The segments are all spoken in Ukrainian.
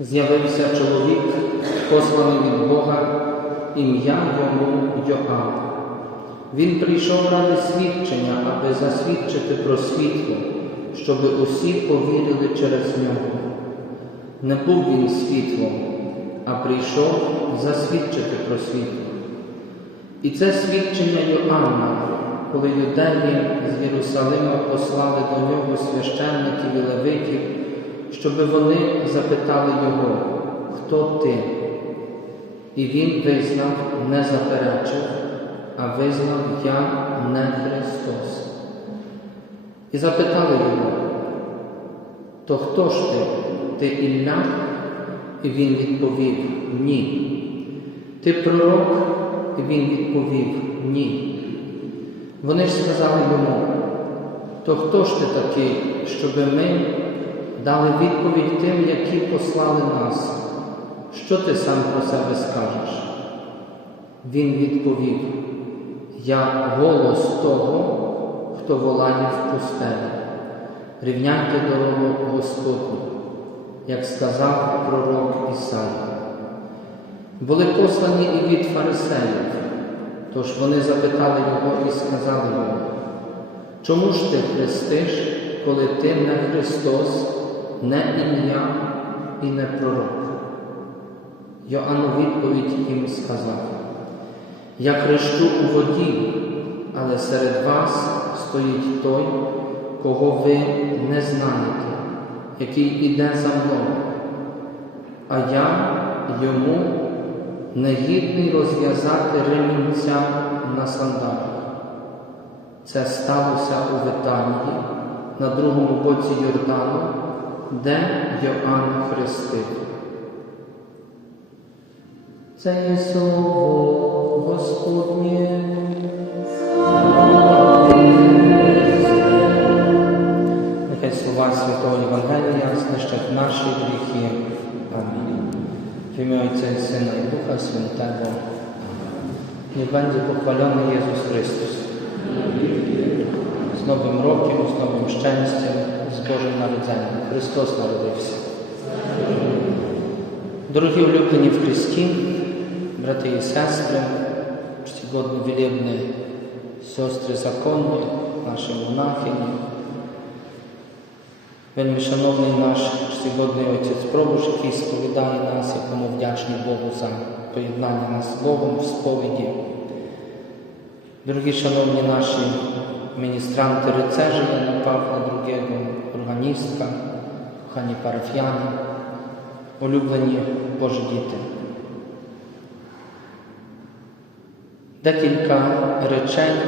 З'явився чоловік, посланий від Бога, ім'я йому Йоанн. Він прийшов ради свідчення, аби засвідчити про світло, щоби усі повірили через нього. Не був він світлом, а прийшов засвідчити про світло. І це свідчення Йоанна, коли юдеї з Єрусалима послали до нього священників і левитів, щоби вони запитали його, хто ти? І він визнав, не заперечив, а визнав я не Христос. І запитали його, то хто ж ти? Ти Ілля? І він відповів Ні. Ти пророк? І він відповів Ні. Вони ж сказали йому, то хто ж ти такий, щоби ми дали відповідь тим, які послали нас? Що ти сам про себе скажеш? Він відповів, я голос того, хто волає в пустелі. Рівняйте дорогу Господню, як сказав пророк Ісаїя. Були послані і від фарисеїв, тож вони запитали його і сказали йому, чому ж ти хрестиш, коли ти не Христос, не ім'я і не пророк? Йоанн у відповідь їм сказав, я хрещу у воді, але серед вас стоїть той, кого ви не знаєте, який іде за мною, а я йому негідний розв'язати ремінця на сандалах. Це сталося у Витанії на другому боці Йордану, де Йоанн хрестив. Це є слово Господнє. Нехай слова Святого Євангелія знищать наші гріхи. Амінь. W imię Ojca i Syna i Ducha Świętego. Niech będzie pochwalony Jezus Chrystus. Z Nowym Rokiem, z nowym szczęściem, z Bożym Narodzeniem. Chrystus narodився. Дорогі улюблені в Христі, брати і сестри, чтогодні велебні сестри законні, наші монахині, Вельми шановний наш сьогодні отець Пробуш, який сповідає нас, якому вдячні Богу за поєднання нас Богом в сповіді. Дорогі шановні наші міністранти рецежі Яна Павла II, органістка, кохані парафіяни, улюблені Божі діти. Декілька речень,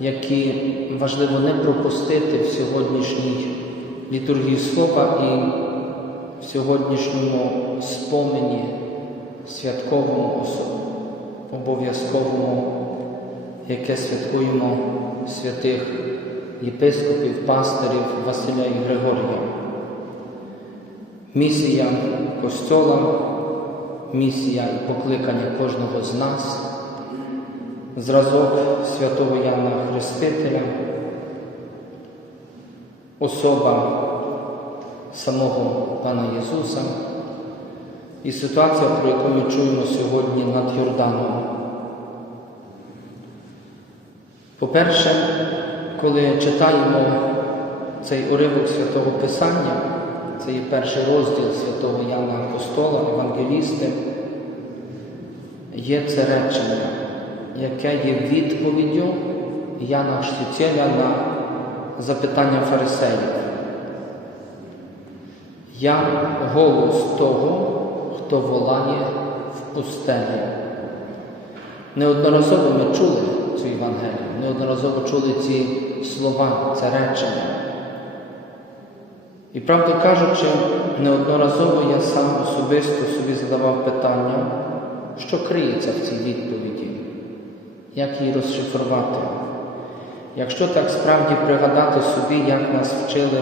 які важливо не пропустити в сьогоднішній літургії слова і в сьогоднішньому спомені святковому, обов'язковому, яке святкуємо святих єпископів, пастирів Василя і Григорія. Місія Костьола, місія і покликання кожного з нас, зразок святого Яна Хрестителя особа самого Пана Ісуса і ситуація, про яку ми чуємо сьогодні над Йорданом. По-перше, коли читаємо цей уривок святого Писання, це є перший розділ святого Яна Апостола, Евангелісти, є це речення, яке є відповіддю Яна Штіцеля на запитання фарисеїв. Я голос того, хто волає в пустелі. Неодноразово ми чули цю Євангелію, неодноразово чули ці слова, це речення. І правду кажучи, неодноразово я сам особисто собі задавав питання, що криється в цій відповіді, як її розшифрувати. Якщо так справді пригадати собі, як нас вчили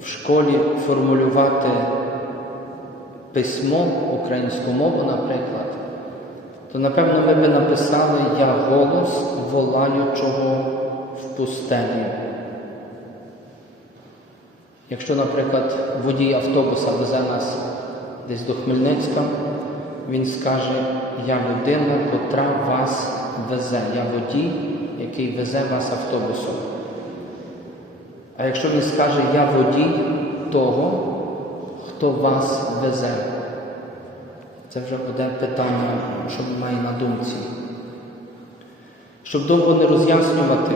в школі формулювати письмо, українську мову, наприклад, то напевно ви би написали Я голос волаючого в пустелі. Якщо, наприклад, водій автобуса везе нас десь до Хмельницька, він скаже, я людина, котра вас везе. Я водій, який везе вас автобусом. А якщо він скаже, я водій того, хто вас везе, це вже буде питання, що він має на думці. Щоб довго не роз'яснювати,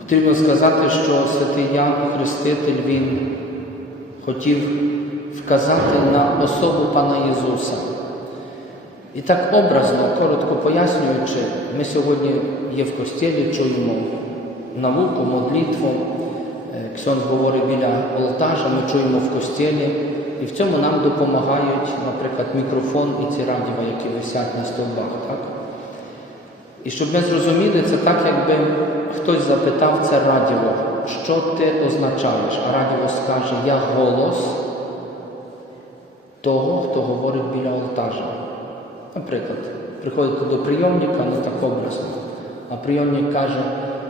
потрібно сказати, що святий Ян Хреститель він хотів вказати на особу Пана Ісуса. І так образно, коротко пояснюючи, ми сьогодні є в костілі, чуємо науку, молитву. Е, Ксьонз говорить біля олтажа, ми чуємо в костілі, і в цьому нам допомагають, наприклад, мікрофон і ці радіва, які висять на стовбах. Так? І щоб ми зрозуміли, це так, якби хтось запитав це радіво, що ти означаєш? А радіво скаже, я голос того, хто говорить біля олтажа. Наприклад, приходите до прийомника, ну так образно, а прийомник каже,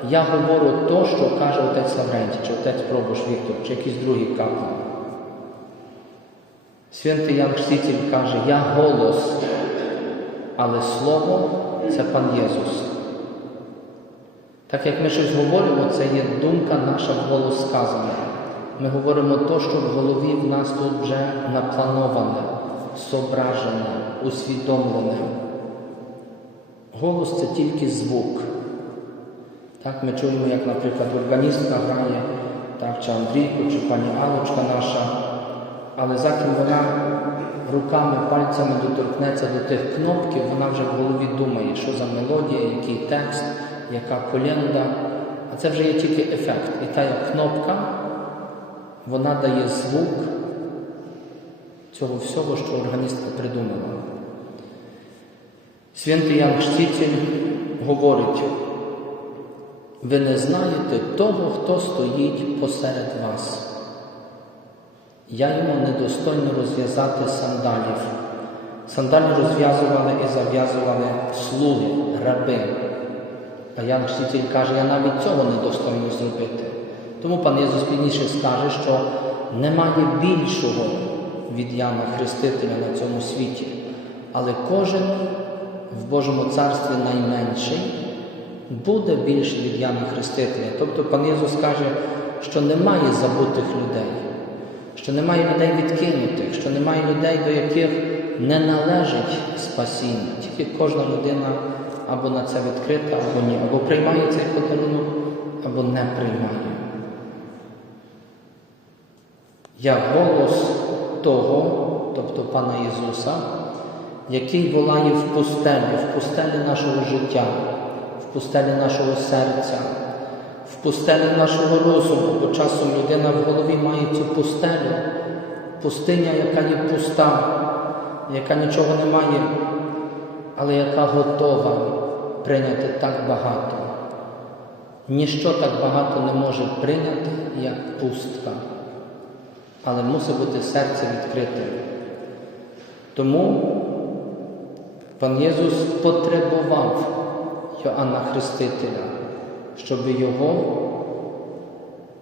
я говорю то, що каже отець Лаврентій, чи отець Пробуш Віктор, чи якийсь другий капелан. Святий Ян Хреститель каже, я голос, але Слово це пан Єсус. Так як ми щось говоримо, це є думка наша в голос сказана. Ми говоримо то, що в голові в нас тут вже наплановане, зображене, усвідомлене. Голос це тільки звук. Так, Ми чуємо, як, наприклад, органістка грає, так, чи Андрійко, чи пані Алочка наша, але заким вона руками, пальцями доторкнеться до тих кнопків, вона вже в голові думає, що за мелодія, який текст, яка коленда. А це вже є тільки ефект. І та як кнопка, вона дає звук цього всього, що органістка придумала. Святий Ян Хреститель говорить, ви не знаєте того, хто стоїть посеред вас. Я йому недостойно розв'язати сандалів. Сандалі розв'язували і зав'язували слуги, раби. А Ян Хреститель каже, я навіть цього недостойно зробити. Тому пан Єсус пізніше скаже, що немає більшого від Яна Хрестителя на цьому світі, але кожен в Божому царстві найменший буде більше від Яна Хрестителя. Тобто пан Єсус каже, що немає забутих людей, що немає людей відкинутих, що немає людей, до яких не належить спасіння. Тільки кожна людина або на це відкрита, або ні, або приймає цей подарунок, або не приймає. Я голос того, тобто Пана Ісуса, який волає в пустелі, в пустелі нашого життя, в пустелі нашого серця, в пустелі нашого розуму, бо часом людина в голові має цю пустелю, пустиня, яка є пуста, яка нічого не має, але яка готова прийняти так багато. Ніщо так багато не може прийняти, як пустка, але мусить бути серце відкрите. Тому пан Єсус потребував Йоанна Хрестителя, щоб його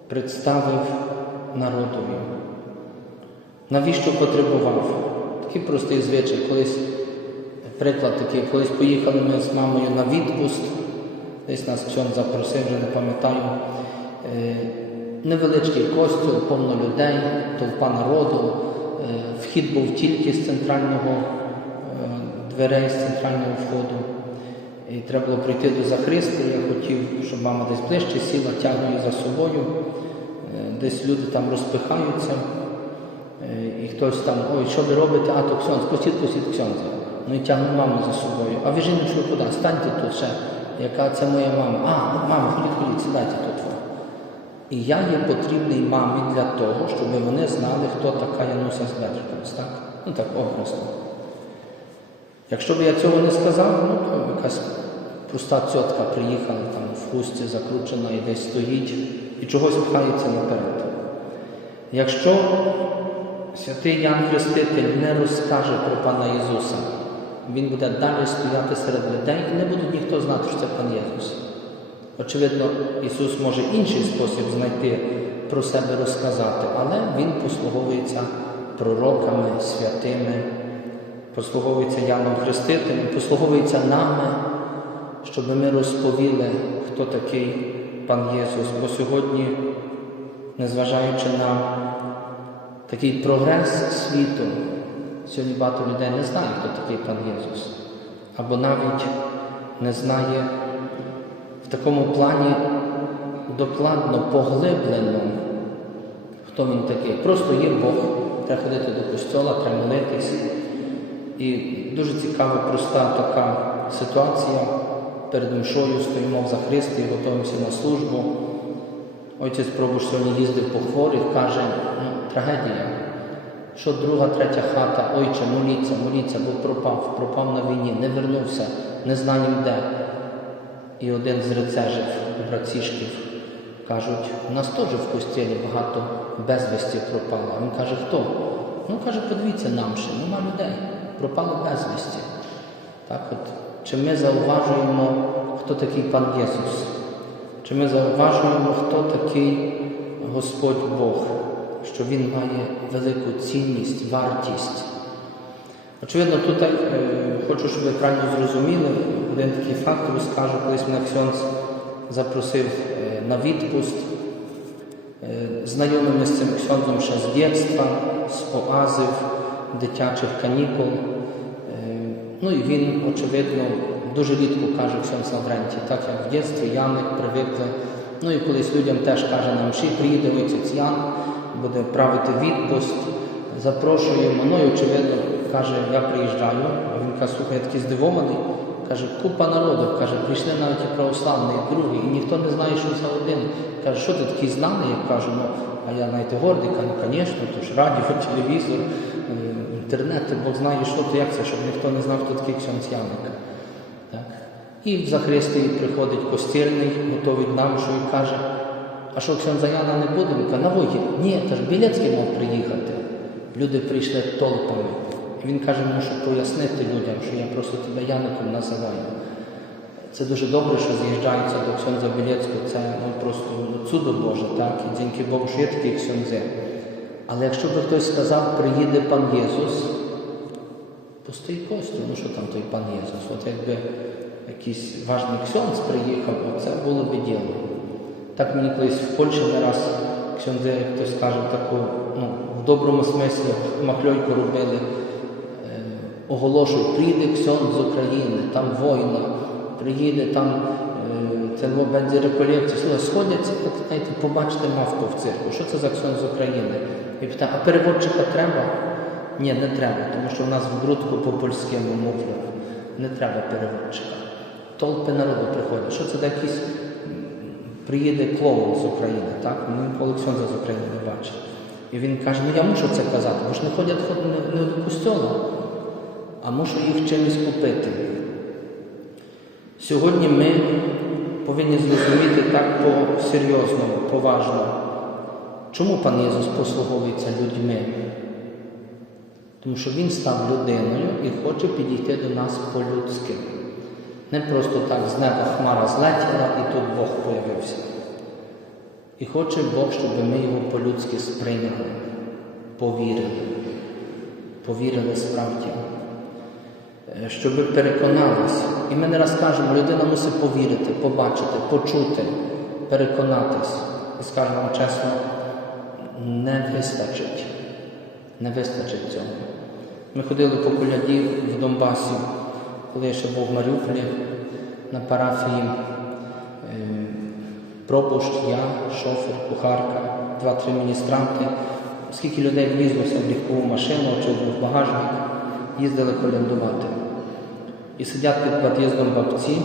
представив народові. Навіщо потребував? Такий простий звичай, колись приклад такий, колись поїхали ми з мамою на відпуст, десь нас Ксьон запросив, вже не пам'ятаю. Е, Невеличкий костюм, повно людей, толпа народу. Е, Вхід був тільки з центрального дверей, з центрального входу. І треба було прийти до захристи. Я хотів, щоб мама десь ближче сіла, тягну її за собою. Е, Десь люди там розпихаються. Е, І хтось там, ой, що ви робите? А то ксьонз, пустіть, пустіть ксьонза. Ну і тягну маму за собою. А ви жіночку куди? Станьте тут ще. Яка це моя мама? А, ну, мама, ходіть, ходіть, сідайте тут. І я є потрібний мамі для того, щоб вони знали, хто така Януся з так? Ну так образно. Якщо б я цього не сказав, ну то якась проста цьотка приїхала там в хустці закручена і десь стоїть і чогось пхається наперед. Якщо святий Ян Хреститель не розкаже про Пана Ісуса, Він буде далі стояти серед людей і не буде ніхто знати, що це пан Єсус. Очевидно, Ісус може інший спосіб знайти про себе розказати, але Він послуговується пророками, святими, послуговується Яном Хрестителем, послуговується нами, щоб ми розповіли, хто такий пан Єсус. Бо сьогодні, незважаючи на такий прогрес світу, сьогодні багато людей не знає, хто такий пан Єсус, або навіть не знає в такому плані докладно, поглиблено, хто він такий. Просто є Бог, треба ходити до костьола, треба молитись. І дуже цікава, проста така ситуація. Перед мшою стоїмо в захристі, готуємося на службу. Отець Пробуш сьогодні їздив по хворих, каже, ну, трагедія. Що друга, третя хата, ойче, моліться, моліться, бо пропав, пропав на війні, не вернувся, не знаємо де. І один з рецежів, братішків, кажуть, у нас теж в костілі багато безвісті пропало. Він каже, хто? Ну, каже, подивіться нам ще, нема людей, пропали безвісті. Так от, чи ми зауважуємо, хто такий пан Єсус? Чи ми зауважуємо, хто такий Господь Бог, що Він має велику цінність, вартість? Очевидно, тут так, е, хочу, щоб ви правильно зрозуміли, один такий факт розкажу, колись мене Ксьонц запросив е, на відпуст. Е, Знайомими з цим Ксьонзом ще з дитинства, з оазів, дитячих канікул. Е, Ну і він, очевидно, дуже рідко каже Ксьонз Лаврентій, так як в дитинстві Яник привикли. Ну і колись людям теж каже нам, що приїде отець Ян, буде правити відпуст, запрошуємо. Ну і очевидно, каже, я приїжджаю, він каже, слухай, я такий здивований. Каже, купа народу, каже, прийшли навіть і православні, і другі, і ніхто не знає, що це один. Каже, що ти такий знаний? Я кажу, ну, а я знаєте, гордий, кажу, ну, звісно, то ж радіо, телевізор, е, інтернет, Бог знає, що то, як це, щоб ніхто не знав, хто такий Яник. Так. І в Захристії приходить костільний, готовить нам, що і каже, а що Яна не буде? Він каже, на воді. Ні, та ж Білецький мав приїхати. Люди прийшли толпами. І він каже, мушу пояснити людям, що я просто тебе Яником називаю. Це дуже добре, що з'їжджаються до Ксьонза Білецького, це ну, просто чудо Боже, так? І дякую Богу, що є такі ксьонзи. Але якщо би хтось сказав, приїде пан Єсус, пустий костюм, ну що там той пан Єсус? От якби якийсь важний ксьонз приїхав, це було б діло. Так мені колись в Польщі не раз ксьонзи, хтось каже, таку, ну, в доброму смислі макльойку робили, е, оголошують, приїде ксьонд з України, там війна, приїде там це реколекція. Слухай, сходяться, знаєте, побачите мавку в цирку. Що це за ксьонд з України? І питає, а переводчика треба? Ні, не треба, тому що в нас в грудку по-польському мовлять. Не треба переводчика. Толпи народу приходять. Що це за якийсь приїде клоун з України, так? Ми ніколи ксьонза з України не бачили. І він каже, ну я мушу це казати, бо ж не ходять ход- не, не до костьола, а мушу їх чимось купити. Сьогодні ми повинні зрозуміти так по-серйозно, поважно, чому пан Єсус послуговується людьми. Тому що Він став людиною і хоче підійти до нас по-людськи. Не просто так з неба хмара злетіла і тут Бог появився. І хоче Бог, щоб ми його по-людськи сприйняли, повірили, повірили справді, Е, щоб переконалися. І ми не раз кажемо, людина мусить повірити, побачити, почути, переконатись. І скажемо вам чесно, не вистачить. Не вистачить цього. Ми ходили по коляді в Донбасі, коли я ще був в Маріуполі на парафії. Е, Пропущ, я, шофер, кухарка, два-три міністранти. Скільки людей влізлося в легкову машину чи в багажник, їздили колядувати. І сидять під під'їздом бабці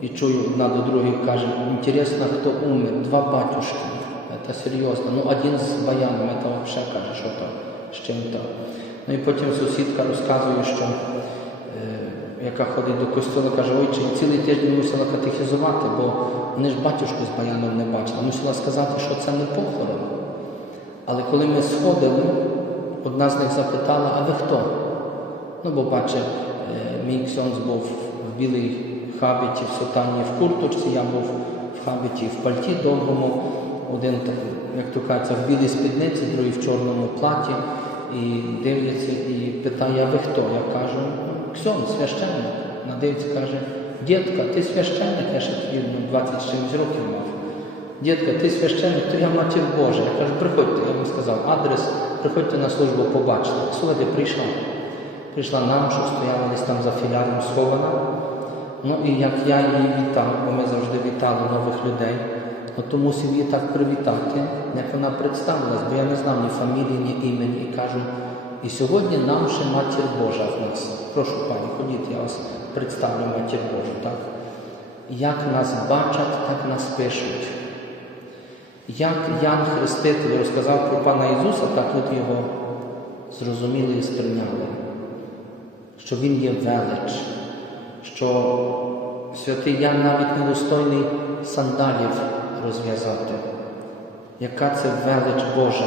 і чую одна до другої каже, інтересно, хто умер, два батюшки. Це серйозно. Ну, один з баяном, це взагалі каже, що то, з чим то. Ну і потім сусідка розказує, що е, яка ходить до костюла, каже, ой, чи цілий тиждень мусила катехізувати, бо вони ж батюшку з баяном не бачили. Мусила сказати, що це не похорон. Але коли ми сходили, одна з них запитала, а ви хто? Ну, бо бачить, мій ксьонз був в білій хабіті, в сутані, в курточці, я був в хабіті, в пальті довгому, один, як то кажеться, в білій спідниці, другий в чорному платі, і дивляться і питає, а ви хто? Я кажу, ксьон, священник. Вона дивиться, каже, дітка, ти священник, я ще тоді ну, 20 чимось років мав. Дітка, ти священник, то я матір Божа. Я кажу, приходьте, я йому сказав адрес, приходьте на службу, побачите. Слухайте, прийшла. Прийшла нам, що стояла десь там за філяром схована. Ну і як я її вітав, бо ми завжди вітали нових людей, ну, то мусив її так привітати, як вона представилась, бо я не знав ні фамілії, ні імені. І кажу, і сьогодні нам ще матір Божа в нас. Прошу пані, ходіть, я вас представлю матір Божу. так? Як нас бачать, так нас пишуть. Як Ян Хреститель розказав про Пана Ісуса, так люди його зрозуміли і сприйняли, що Він є велич, що святий Ян навіть недостойний сандалів розв'язати. Яка це велич Божа.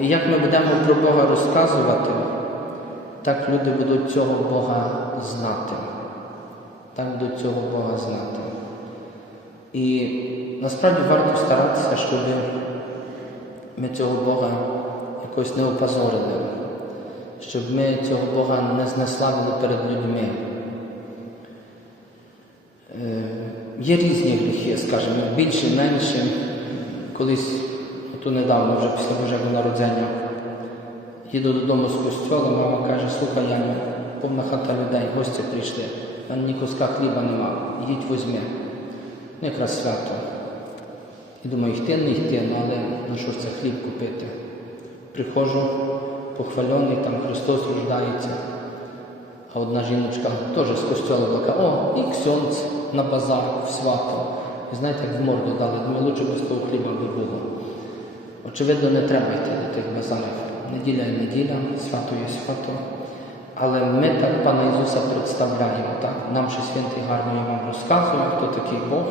І як ми будемо про Бога розказувати, так люди будуть цього Бога знати. Так будуть цього Бога знати. І насправді варто старатися, щоб ми цього Бога якось не опозорили, щоб ми цього Бога не знеславили перед людьми. Е, Є різні гріхи, скажімо, більше, менше. Колись, то недавно, вже після Божого народження, їду додому з костьола, мама каже, слухай, Яня, повна хата людей, гості прийшли, мене ні куска хліба нема, їдь возьми. Ну, якраз свято. І думаю, йти не йти, ну, але на що це хліб купити? Приходжу, похвальоний, там Христос рождається. А одна жіночка теж з костьола була, каже, о, і ксьонц на базар в свято. І знаєте, як в морду дали, думаю, лучше без того хліба би було. Очевидно, не треба йти до тих базарів. Неділя є неділя, свято є свято. Але ми так Пана Ісуса представляємо. Так? Нам ще святий гарно я вам розказує, хто такий Бог,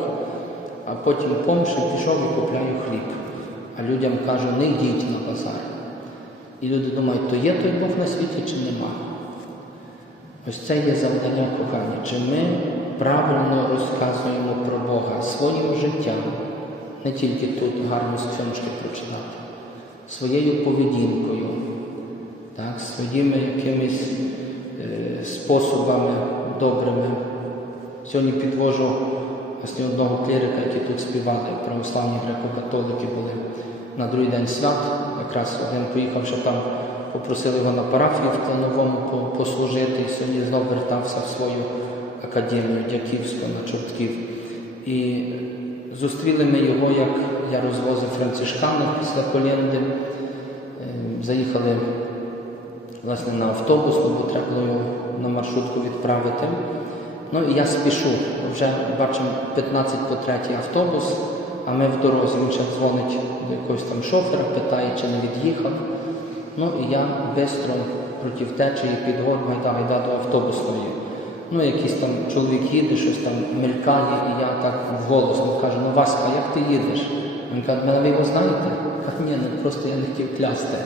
а потім помши пішов і купляю хліб. А людям кажу, не йдіть на базар. І люди думають, то є той Бог на світі чи нема. Ось це є завдання кохання. Чи ми правильно розказуємо про Бога своїм життям, не тільки тут гарно з ксьоночки прочитати, своєю поведінкою, так, своїми якимись е, способами добрими. Сьогодні підвожу власне одного клірика, який тут співали, православні греко-католики були на другий день свят. Якраз один поїхав, що там попросили його на парафію в Клановому послужити, і сьогодні знов вертався в свою академію Дяківську на Чортків. І зустріли ми його, як я розвозив францишканів після колінди. Е, Заїхали власне на автобус, бо треба було його на маршрутку відправити. Ну і я спішу. Вже бачимо 15 по 3 автобус, а ми в дорозі. Він ще дзвонить якогось там шофера, питає, чи не від'їхав. Ну і я швидко проти течії під гор гайда, гайда до автобусної. Ну, якийсь там чоловік їде, щось там мелькає, і я так голосно кажу, ну Васька, як ти їдеш? Він каже, мене ви його знаєте? Кажу, ні, ну просто я не хотів клясти.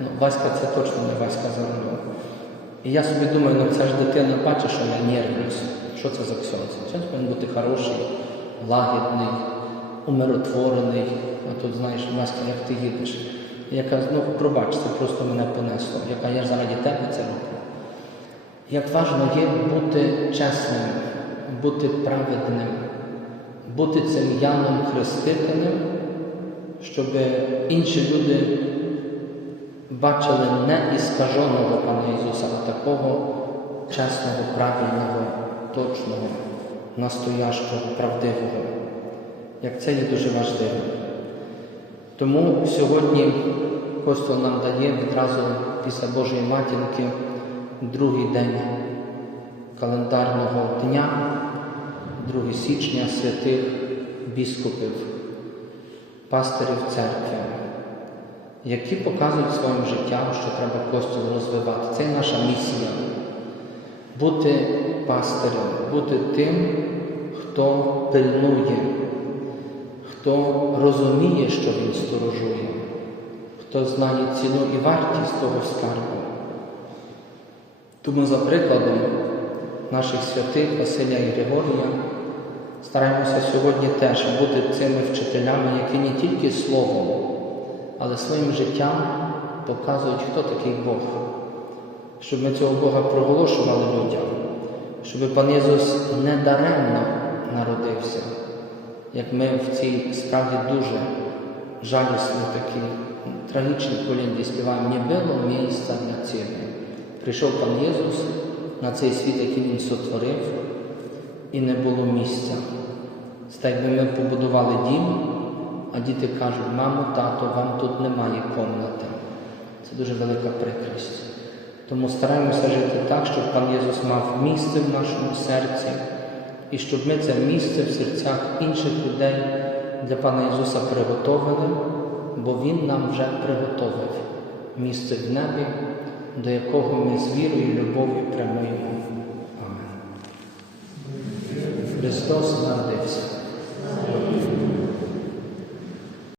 Ну, Васька це точно не Васька за рулем. І я собі думаю, ну це ж дитина бачить, що я нервуюсь. Що це за ксьонц? Ксьонц повинен бути хороший, лагідний, умиротворений. А тут знаєш, Васька, як ти їдеш? І я кажу, ну пробач, це просто мене понесло. Яка я заради тебе це роблю. Як важливо є бути чесним, бути праведним, бути цим Яном Хрестителем, щоб інші люди бачили не іскаженого Пана Ісуса, а такого чесного, правильного, точного, настоящого, правдивого. Як це є дуже важливо. Тому сьогодні Костол нам дає відразу після Божої матінки другий день календарного дня, 2 січня святих біскупів, пастирів церкви, які показують своїм життям, що треба костюм розвивати. Це наша місія бути пастирем, бути тим, хто пильнує, хто розуміє, що він сторожує, хто знає ціну і вартість того скарбу. Тому, за прикладом, наших святих Василя і Григорія. Стараємося сьогодні теж бути цими вчителями, які не тільки словом, але своїм життям показують, хто такий Бог, щоб ми цього Бога проголошували людям, щоб пан Єсус не даремно народився, як ми в цій справді дуже жалісні такі трагічні колінді співаємо, не було місця для цього. Прийшов пан Єсус на цей світ, який Він сотворив, і не було місця. Це якби ми побудували дім, а діти кажуть, мамо, тато, вам тут немає комнати. Це дуже велика прикрість. Тому стараємося жити так, щоб пан Єсус мав місце в нашому серці, і щоб ми це місце в серцях інших людей для пана Ісуса приготовили, бо Він нам вже приготовив місце в небі, до якого ми з вірою і любов'ю прямуємо. Амен. Христос народився.